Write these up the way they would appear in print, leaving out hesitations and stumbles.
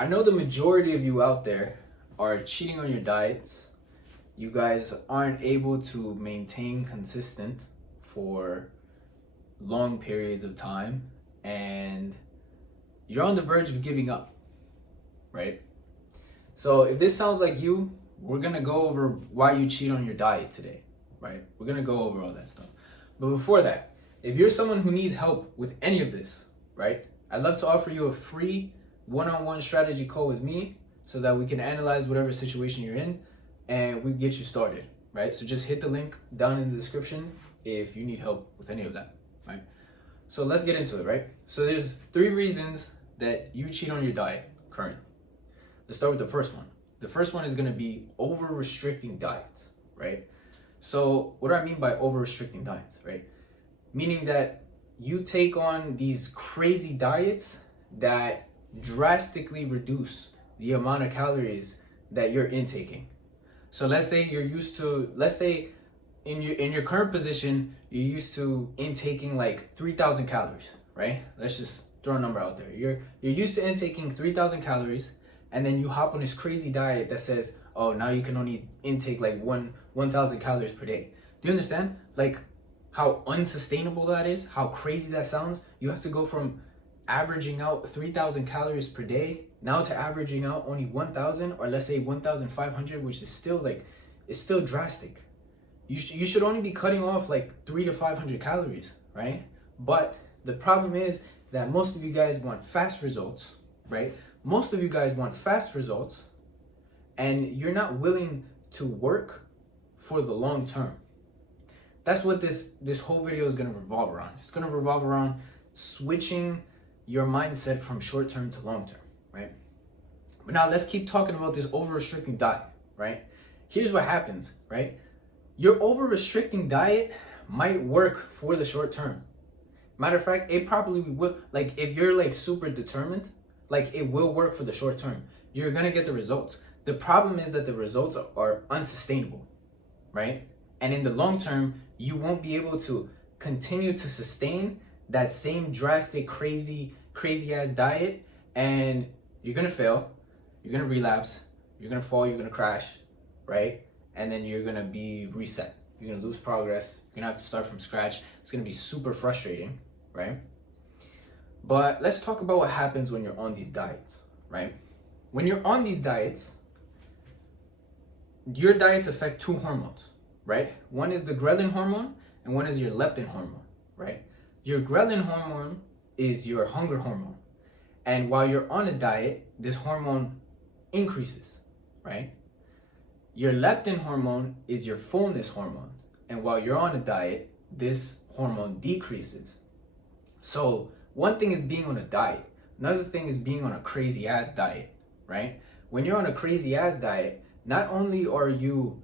I know the majority of you out there are cheating on your diets. You guys aren't able to maintain consistent for long periods of time, and you're on the verge of giving up, right? So if this sounds like you, we're gonna go over why you cheat on your diet today, right? We're gonna go over all that stuff. But before that, if you're someone who needs help with any of this, right? I'd love to offer you a free one-on-one strategy call with me so that we can analyze whatever situation you're in and we get you started, right? So just hit the link down in the description if you need help with any of that, right? So let's get into it, right? So there's 3 reasons that you cheat on your diet currently. Let's start with the first one. The first one is gonna be over-restricting diets, right? So what do I mean by over-restricting diets, right? Meaning that you take on these crazy diets that drastically reduce the amount of calories that you're intaking. So let's say in your current position, you're used to intaking like 3,000 calories, right? Let's just throw a number out there. You're used to intaking 3,000 calories, and then you hop on this crazy diet that says, oh, now you can only intake like 1,000 calories per day. Do you understand? Like how unsustainable that is, how crazy that sounds? You have to go from averaging out 3,000 calories per day now to averaging out only 1,000, or let's say 1,500, which is still like, it's still drastic. You should only be cutting off like 300 to 500 calories, right? But the problem is that most of you guys want fast results, right? Most of you guys want fast results, and you're not willing to work for the long term. That's what this whole video is going to revolve around. It's going to revolve around switching your mindset from short term to long term, right? But now let's keep talking about this over restricting diet, right? Here's what happens, right? Your over restricting diet might work for the short term. Matter of fact, it probably will. Like if you're like super determined, like it will work for the short term. You're going to get the results. The problem is that the results are unsustainable, right? And in the long term, you won't be able to continue to sustain that same drastic, crazy ass diet, and you're gonna fail, you're gonna relapse, you're gonna fall, you're gonna crash, right? And then you're gonna be reset. You're gonna lose progress. You're gonna have to start from scratch. It's gonna be super frustrating, right? But let's talk about what happens when you're on these diets, right? When you're on these diets, your diets affect 2 hormones, right? One is the ghrelin hormone and one is your leptin hormone, right? Your ghrelin hormone is your hunger hormone. And while you're on a diet, this hormone increases, right? Your leptin hormone is your fullness hormone. And while you're on a diet, this hormone decreases. So one thing is being on a diet. Another thing is being on a crazy ass diet, right? When you're on a crazy ass diet, not only are you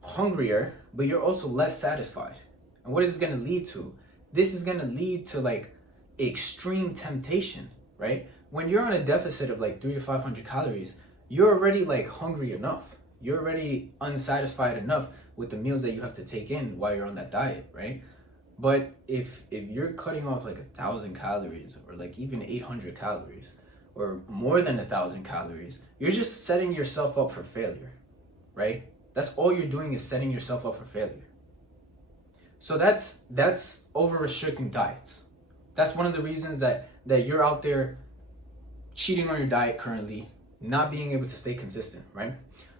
hungrier, but you're also less satisfied. And what is this going to lead to? This is going to lead to like extreme temptation, right? When you're on a deficit of like 300 to 500 calories, you're already like hungry enough. You're already unsatisfied enough with the meals that you have to take in while you're on that diet, right? But if you're cutting off like 1,000 calories or like even 800 calories or more than 1,000 calories, you're just setting yourself up for failure, right? That's all you're doing is setting yourself up for failure. So that's over restricting diets. That's one of the reasons that you're out there cheating on your diet currently, not being able to stay consistent, right?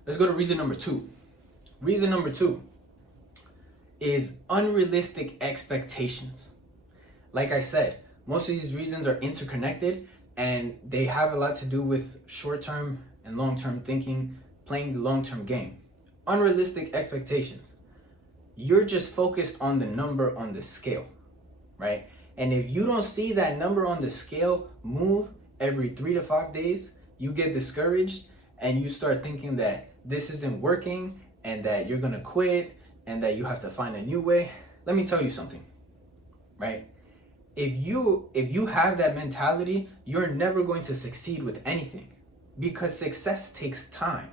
Let's go to reason number 2. Reason number 2 is unrealistic expectations. Like I said, most of these reasons are interconnected and they have a lot to do with short-term and long-term thinking, playing the long-term game. Unrealistic expectations. You're just focused on the number on the scale, right? And if you don't see that number on the scale move every 3 to 5 days, you get discouraged and you start thinking that this isn't working and that you're gonna quit and that you have to find a new way. Let me tell you something, right? If you have that mentality, you're never going to succeed with anything because success takes time,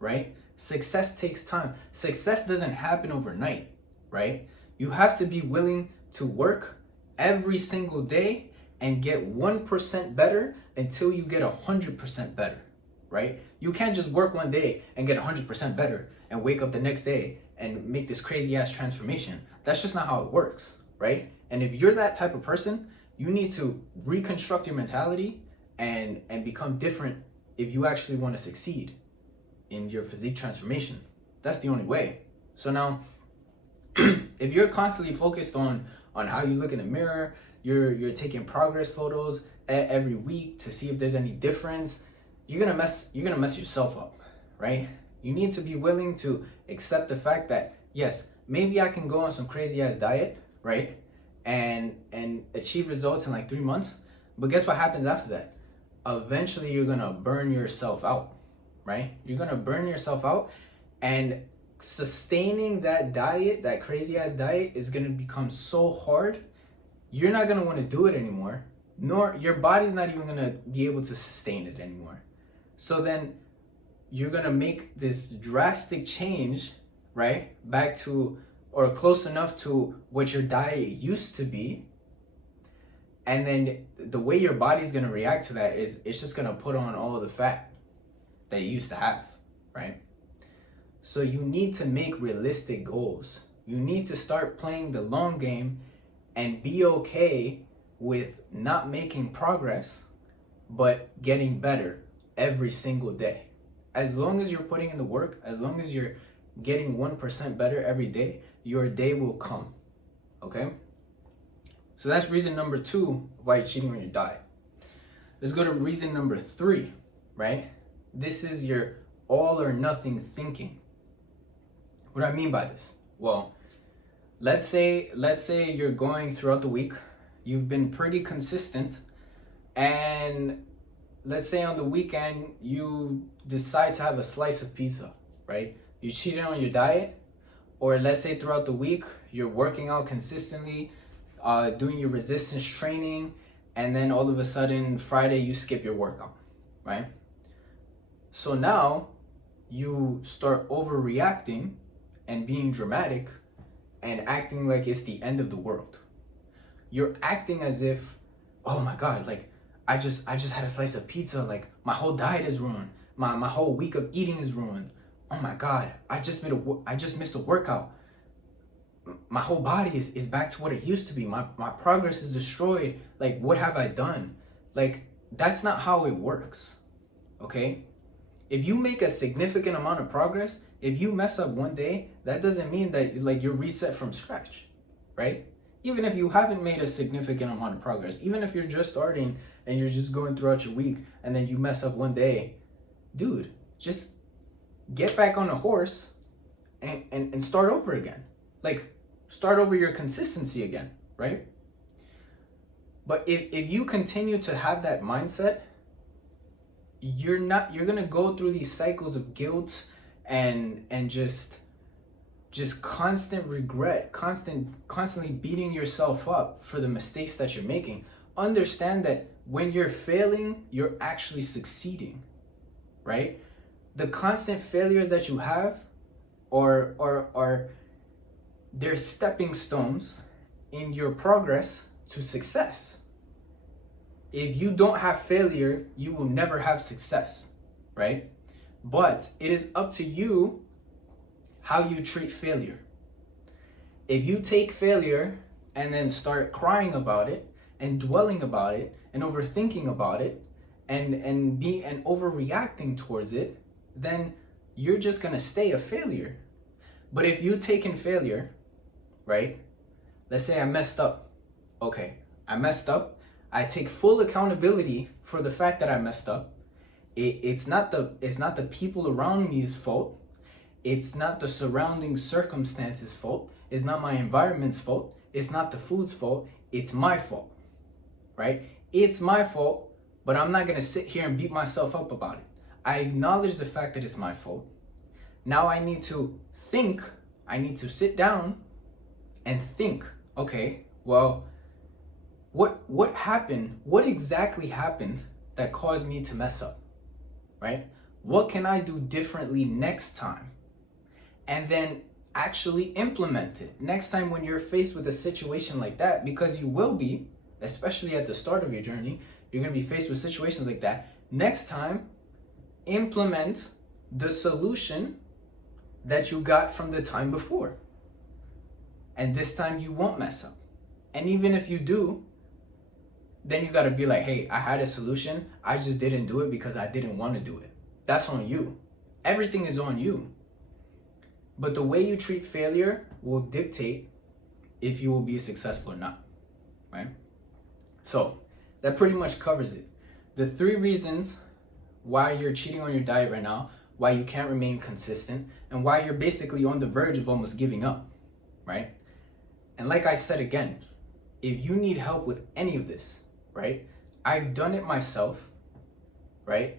right? Success takes time. Success doesn't happen overnight, right? You have to be willing to work every single day and get 1% better until you get 100% better, right? You can't just work one day and get 100% better and wake up the next day and make this crazy ass transformation. That's just not how it works, right? And if you're that type of person, you need to reconstruct your mentality and become different if you actually want to succeed in your physique transformation. That's the only way. So now, if you're constantly focused on how you look in the mirror, you're taking progress photos every week to see if there's any difference, you're gonna mess yourself up, right? You need to be willing to accept the fact that yes, maybe I can go on some crazy ass diet, right? And achieve results in like 3 months. But guess what happens after that? Eventually you're gonna burn yourself out, right? You're gonna burn yourself out, and sustaining that diet, that crazy ass diet, is gonna become so hard, you're not gonna wanna do it anymore, nor your body's not even gonna be able to sustain it anymore. So then you're gonna make this drastic change, right? Back to, or close enough to what your diet used to be. And then the way your body's gonna react to that is it's just gonna put on all of the fat that you used to have, right? So you need to make realistic goals. You need to start playing the long game and be okay with not making progress, but getting better every single day. As long as you're putting in the work, as long as you're getting 1% better every day, your day will come, okay? So that's reason number 2 why you're cheating on your diet. Let's go to reason number 3, right? This is your all or nothing thinking. What do I mean by this? Well, let's say you're going throughout the week, you've been pretty consistent, and let's say on the weekend you decide to have a slice of pizza, right? You cheated on your diet. Or let's say throughout the week you're working out consistently, doing your resistance training, and then all of a sudden Friday you skip your workout, right? So now you start overreacting and being dramatic and acting like it's the end of the world. You're acting as if, oh my God, like I just had a slice of pizza, like my whole diet is ruined. My whole week of eating is ruined. Oh my God, I just missed a workout. My whole body is back to what it used to be. My progress is destroyed. Like, what have I done? Like, that's not how it works, okay? If you make a significant amount of progress, if you mess up one day, that doesn't mean that like you're reset from scratch, right? Even if you haven't made a significant amount of progress, even if you're just starting and you're just going throughout your week and then you mess up one day, dude, just get back on the horse and start over again. Like, start over your consistency again, right? But if you continue to have that mindset, you're gonna go through these cycles of guilt and just constant regret, constantly beating yourself up for the mistakes that you're making. Understand that when you're failing, you're actually succeeding, right? The constant failures that you have are they're stepping stones in your progress to success. If you don't have failure, you will never have success, right? But it is up to you how you treat failure. If you take failure and then start crying about it and dwelling about it and overthinking about it and overreacting towards it, then you're just gonna stay a failure. But if you take in failure, right? Let's say I messed up. Okay, I messed up. I take full accountability for the fact that I messed up. It's not the people around me's fault. It's not the surrounding circumstances' fault. It's not my environment's fault. It's not the food's fault. It's my fault, right? It's my fault, but I'm not gonna sit here and beat myself up about it. I acknowledge the fact that it's my fault. Now I need to think. I need to sit down and think, okay, well, what happened? What exactly happened that caused me to mess up, right? What can I do differently next time? And then actually implement it next time when you're faced with a situation like that, because you will be, especially at the start of your journey, you're going to be faced with situations like that. Next time, implement the solution that you got from the time before. And this time you won't mess up. And even if you do, then you got to be like, hey, I had a solution. I just didn't do it because I didn't want to do it. That's on you. Everything is on you. But the way you treat failure will dictate if you will be successful or not, right? So that pretty much covers it. The 3 reasons why you're cheating on your diet right now, why you can't remain consistent, and why you're basically on the verge of almost giving up, right? And like I said again, if you need help with any of this, right? I've done it myself, right?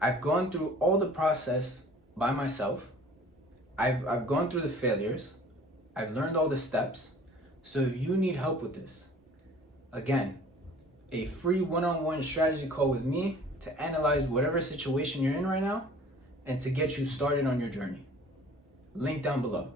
I've gone through all the process by myself. I've gone through the failures. I've learned all the steps. So if you need help with this, again, a free one-on-one strategy call with me to analyze whatever situation you're in right now and to get you started on your journey. Link down below.